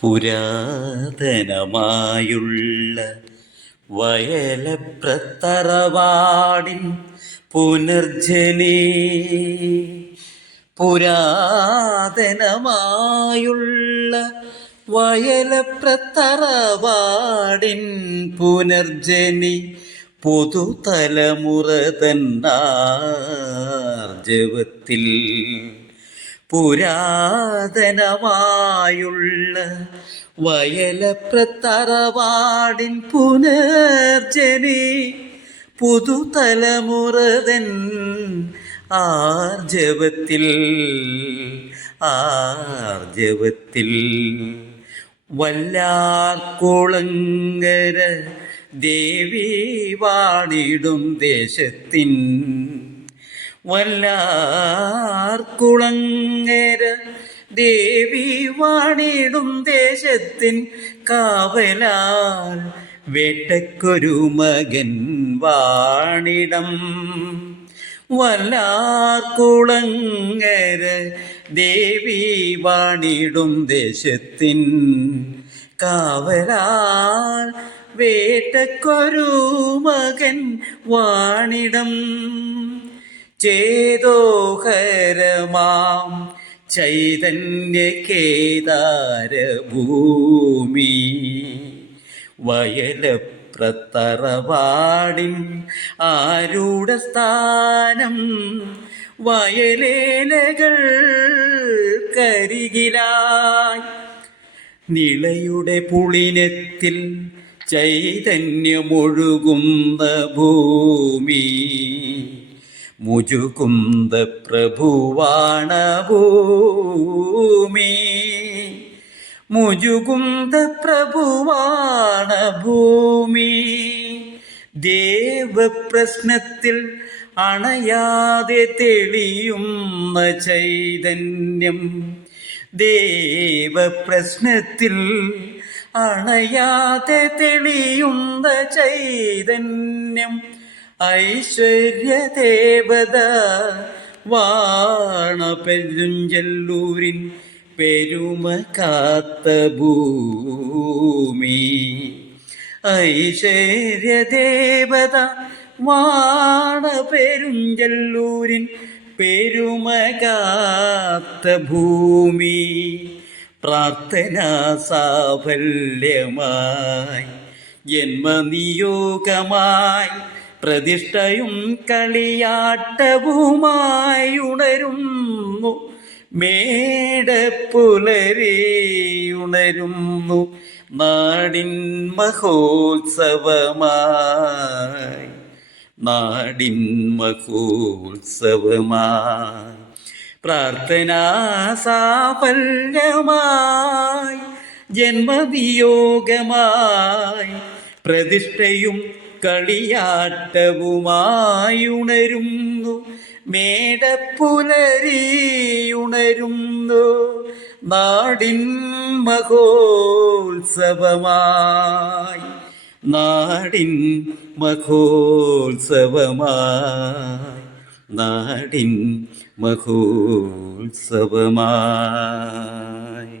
പുരാതനമായുള്ള വയലപ്രത്തറവാടിൻ പുനർജനി. പുരാതനമായുള്ള വയലപ്രത്തറവാടിൻ പുനർജനി പുതുതലമുറ തന്നാർജവത്തിൽ. പുരാതനമായുള്ള വയലപ്രത്തറവാടിൻ പുനർജനി പുതുതലമുറതൻ ആർജവത്തിൽ. വല്ലാർകുളങ്ങര ദേവി വാണിടും ദേശത്തിൻ. വല്ലാർകുളങ്ങര ദേവി വാണിടും ദേശത്തിൻ കാവലാൽ വേട്ടക്കൊരു മകൻ വാണിടം. വല്ലാർകുളങ്ങര ദേവി വാണിടും ദേശത്തിൻ കാവലാൽ വേട്ടക്കൊരു മകൻ വാണിടം. ചേതോഹരമാം ചൈതന്യകേദാരഭൂമി വയലപ്രത്തറവാടിൻ ആരൂഢസ്ഥാനം. വയലേലകൾ കരികിലായി നിളയുടെ പുളിനത്തിൽ ചൈതന്യമൊഴുകുന്ന ഭൂമി. മുജുകുന്ദ പ്രഭുവാണ ഭൂമി. മുജുകുന്ദ പ്രഭുവാണ ഭൂമി. ദേവപ്രശ്നത്തിൽ അണയാതെ തെളിയുന്ന ചൈതന്യം. ദേവപ്രശ്നത്തിൽ അണയാതെ തെളിയുന്ന ചൈതന്യം. ഐശ്വര്യദേവത വാണപെരുഞ്ചെല്ലൂരിൻ പെരുമ കാത്ത ഭൂമി. ഐശ്വര്യദേവത വാണപെരുഞ്ചെല്ലൂരിൻ പെരുമ കാത്ത ഭൂമി. പ്രാർത്ഥനാ സാഫല്യമായി ജന്മനിയോഗമായി പ്രതിഷ്ഠയും കളിയാട്ടവുമായി ഉണരുന്നു മേടപ്പുലരിയുണരുന്നു നാടിൻ മഹോത്സവമായി. നാടിൻ മഹോത്സവമായി പ്രാർത്ഥനാ സാഫല്യമായി ജന്മനിയോഗമായി പ്രതിഷ്ഠയും കളിയാട്ടവുമായി ഉണരുന്നു മേടപ്പുലരിയുണരുന്നു നാടിൻ മഹോത്സവമായി. നാടിൻ മഹോത്സവമായി. നാടിൻ മഹോത്സവമായി.